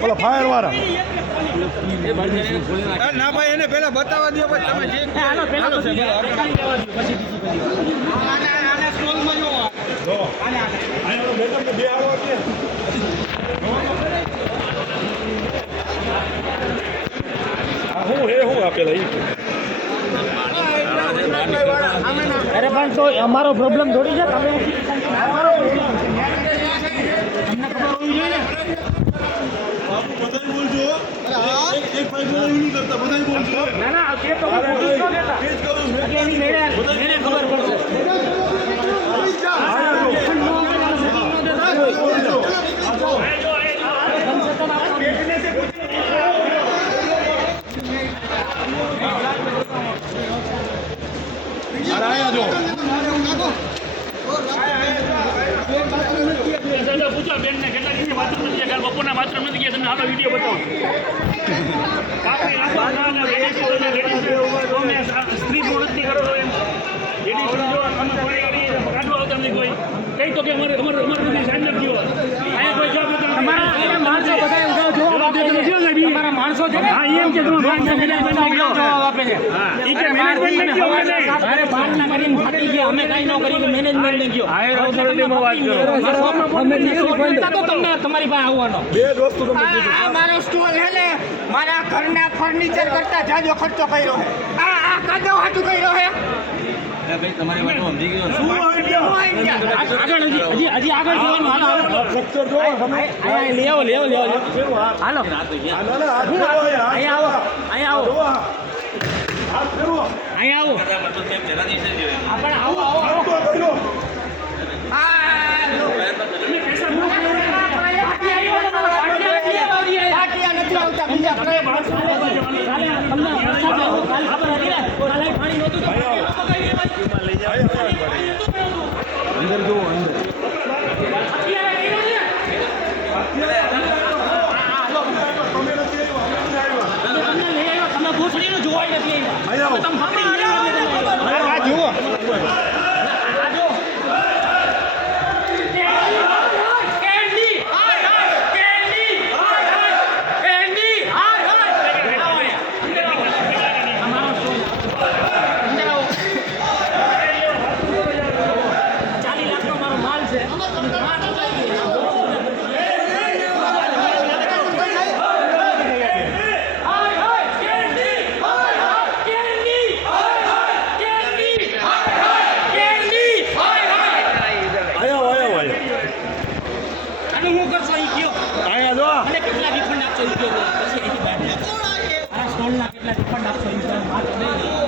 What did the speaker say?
બોલો ફાયર વાળા ના ભાઈ એને પેલા બતાવવા દો પછી તમે જે હાલો પેલા પછી આને સ્ટોલમાં જો આને આને બે આવો છે હું આપેલા અરે પણ તો અમારો પ્રોબ્લેમ થોડી છે તમે અમારો પ્રોબ્લેમ છે તમને ખબર હોવી જોઈએ ને ના ના તે તો હું ખબર પડશે પૂછો બેન ને કેટલા દિવસે બાથરૂમ નથી ગયા બપોરના બાથરૂમ નથી ગયા તમને આનો વિડીયો બતાવો સ્ત્રી પ્રવૃત્તિ કરો છો એમ લેડીઝ જો તમે કાઢવા આવતા નથી કોઈ કઈ તો કે અમારે સાઈડ નથી ગયો અહીંયા કોઈ જવાબ તમારા માણસો બધા જવાબ આપે છે તમારા માણસો છે ને હા એમ કે તમે જવાબ આપે છે ઈ કે મેનેજમેન્ટ ને ગયો અરે બાર ના કરીને ફાટી ગયા અમે કાઈ ન કરી મેનેજમેન્ટ ને ગયો હાયર ઓથોરિટીમાં વાત કરો અમે તો તમને તમારી પાસે આવવાનો બે દોસ્તો તમે આ મારો સ્ટોલ હે ને મારા ઘરના ફર્નિચર કરતા જાજો ખર્ચો કર્યો હે આ કાદો હાટું કર્યો હે ભાઈ તમારી વાત સમજી ગયો શું આગળ હજી આગળ જવાનું હાલો સ્ટ્રક્ચર જો તમે લઈ આવો હાલો અહીંયા આવો અહીંયા આવો આપણે આવો અંદર જુઓ અંદર તમે ભૂસડીનું જોવાય નથી જુઓ કેટલા રિફંડ આપશો સ્ટોલના કેટલા રિફંડ આપશો